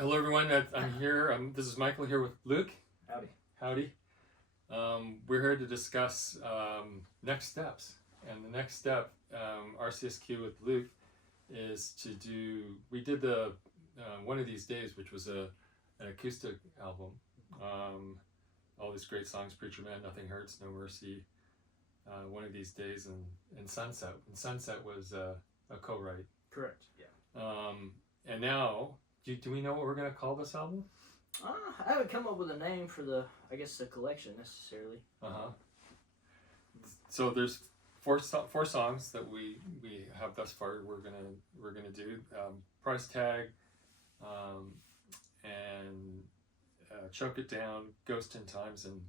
Hello, everyone. I'm here. This is Michael here with Luke. Howdy. Howdy. We're here to discuss next steps. And the next step, RCSQ with Luke, is to do. We did the One of These Days, which was an acoustic album. All these great songs: Preacher Man, Nothing Hurts, No Mercy, One of These Days, and Sunset. And Sunset was a co-write. Correct. Yeah. And now. Do we know what we're going to call this album? I haven't come up with a name for the collection necessarily. So there's four songs that we have thus far. We're gonna do Price Tag, and Choke It Down, Ghost in Times, and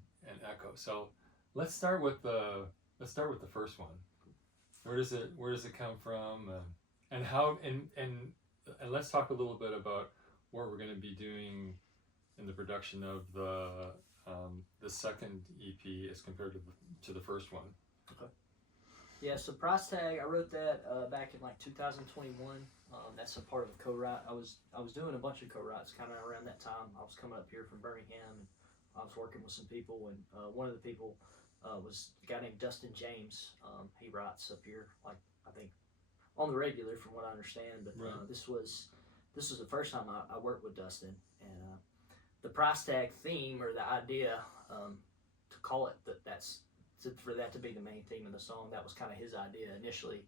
Echo. So let's start with the first one. Where does it come from, and how and let's talk a little bit about what we're going to be doing in the production of the second EP as compared to the first one. Okay. Yeah, so Price Tag, I wrote that back in like 2021. That's a part of a co-write. I was doing a bunch of co-writes kind of around that time. I was coming up here from Birmingham, and I was working with some people, and one of the people was a guy named Dustin James. He writes up here, like I think on the regular, from what I understand. But right. This was the first time I worked with Dustin, and the Price Tag theme, or the idea to call it for that to be the main theme of the song, that was kind of his idea initially,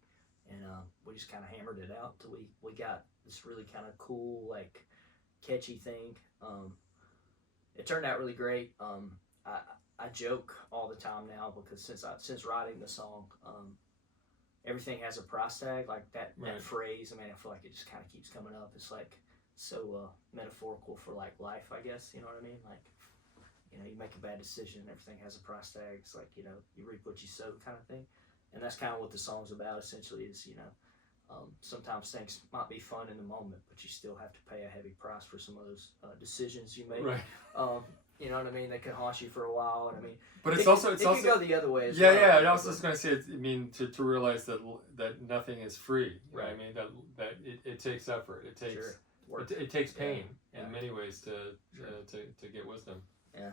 and we just kind of hammered it out till we got this really kind of cool, like, catchy thing. It turned out really great. I joke all the time now, because since writing the song, everything has a price tag, like that phrase. I mean, I feel like it just kind of keeps coming up. It's like so metaphorical for like life, I guess. You know what I mean? Like, you make a bad decision, everything has a price tag. It's like, you reap what you sow, kind of thing. And that's kind of what the song's about. Essentially, is sometimes things might be fun in the moment, but you still have to pay a heavy price for some of those decisions you make. Right. You know what I mean? They can haunt you for a while, and I mean, but it also can go the other way as well. Yeah. I was just going to say, to realize that nothing is free. Right. I mean that it takes effort. It takes work. It takes pain in many ways to get wisdom. Yeah.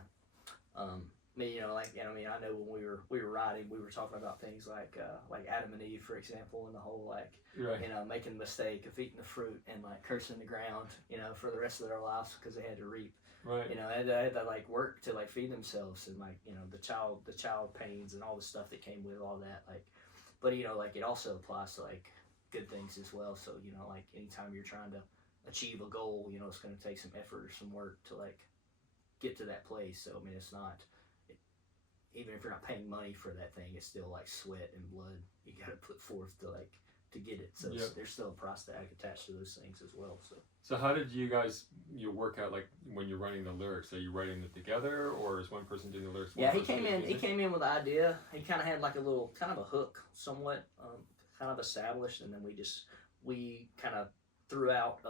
I know when we were writing, we were talking about things like Adam and Eve, for example, and the whole making the mistake of eating the fruit and like cursing the ground, for the rest of their lives because they had to reap. Right. They had to like work to like feed themselves, and like the child pains and all the stuff that came with all that. Like, but it also applies to like good things as well. So like anytime you're trying to achieve a goal, it's going to take some effort or some work to like get to that place. So I mean, it's not, even if you're not paying money for that thing, it's still like sweat and blood you got to put forth to get it. So there's still a price tag attached to those things as well. So how did you work out, like, when you're writing the lyrics? Are you writing it together, or is one person doing the lyrics? Yeah, he came in with the idea. He kind of had like a little kind of a hook, somewhat kind of established, and then we kind of threw out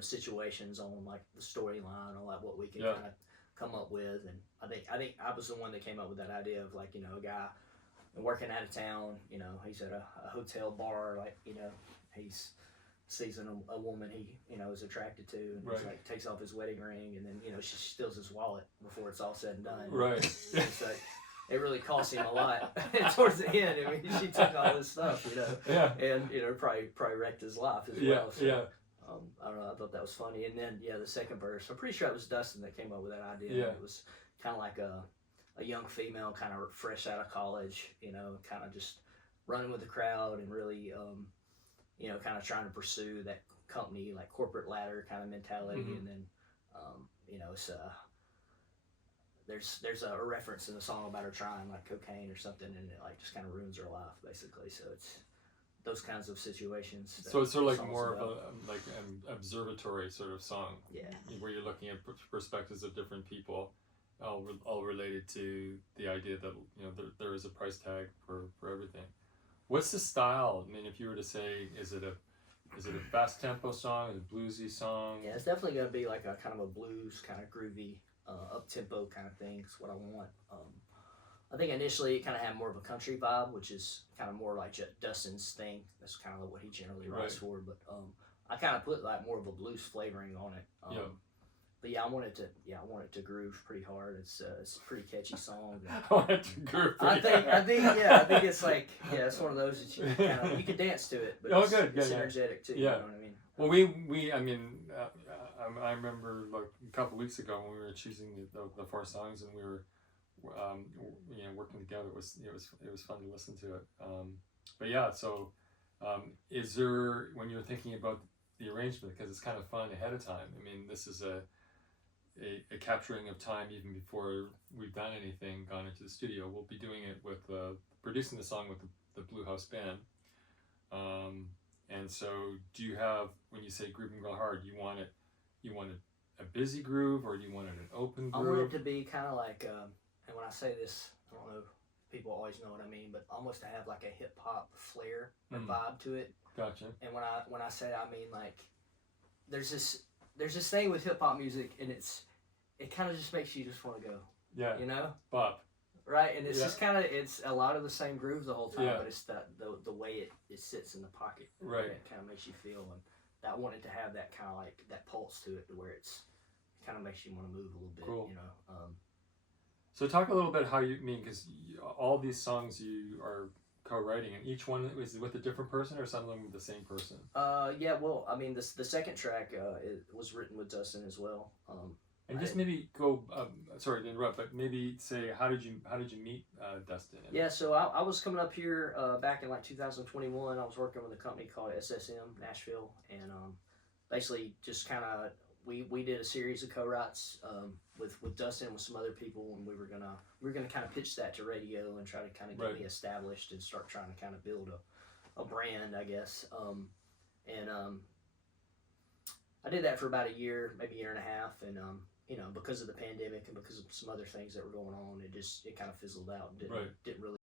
situations on like the storyline, or like what we could kind of come up with. And I think I was the one that came up with that idea of like a guy working out of town, he's at a hotel bar, like, he's sees a woman he is attracted to, and he's like takes off his wedding ring, and then she steals his wallet before it's all said and done. Right. It's like, it really cost him a lot towards the end. I mean, she took all this stuff, Yeah. And probably wrecked his life as well. So, yeah. I don't know. I thought that was funny. And then the second verse, I'm pretty sure it was Dustin that came up with that idea. Yeah. It was kind of like a young female, kind of fresh out of college, kind of just running with the crowd and really, kind of trying to pursue that company, like corporate ladder kind of mentality. Mm-hmm. And then, it's there's a reference in the song about her trying like cocaine or something, and it like just kind of ruins her life basically. So it's those kinds of situations. So it's sort of like more of an observatory sort of song. Yeah. Where you're looking at perspectives of different people, all related to the idea that there is a price tag for everything. What's the style? I mean, if you were to say, is it a fast tempo song? Is it a bluesy song? Yeah, it's definitely going to be like a kind of a blues, kind of groovy, up tempo kind of thing. Is what I want. I think initially it kind of had more of a country vibe, which is kind of more like Dustin's thing. That's kind of what he generally writes for. But I kind of put like more of a blues flavoring on it. Yeah. But yeah, I want it to groove pretty hard. It's a pretty catchy song. I want it to groove I pretty think it's like it's one of those that you can dance to it, but it's Yeah. energetic too. Yeah. You know what I mean? Well, I remember like a couple weeks ago when we were choosing the 4 songs and we were, working together. It was fun to listen to it. But yeah, so is there, when you're thinking about the arrangement, because it's kind of fun ahead of time. I mean, this is a capturing of time even before we've done anything, gone into the studio. We'll be doing it with producing the song with the Blue House Band. And so, do you have, when you say groove and go hard, you want a busy groove, or do you want it an open groove? I want it to be kind of like, and when I say this, I don't know if people always know what I mean, but almost to have like a hip hop flair or vibe to it. Gotcha. And when I say that, I mean like, there's this thing with hip hop music, and it kind of just makes you just want to go. Yeah. You know. Bop. Right, and it's just kind of, it's a lot of the same groove the whole time, Yeah. but it's the way it sits in the pocket. Right. It kind of makes you feel, and I wanted to have that kind of like that pulse to it, to where it kind of makes you want to move a little bit. Cool. You know. So talk a little bit how you mean, because all these songs you are co-writing, and each one is with a different person, or some of them with the same person? Yeah. Well, I mean, the second track it was written with Dustin as well. And just maybe go. Sorry to interrupt, but maybe say how did you meet Dustin? Yeah, so I was coming up here back in like 2021. I was working with a company called SSM Nashville, and basically just kind of we did a series of co-writes with Dustin and with some other people, and we were gonna kind of pitch that to radio and try to kind of get me established and start trying to kind of build a brand, I guess. I did that for about a year, maybe a year and a half, and because of the pandemic and because of some other things that were going on, it kind of fizzled out and didn't really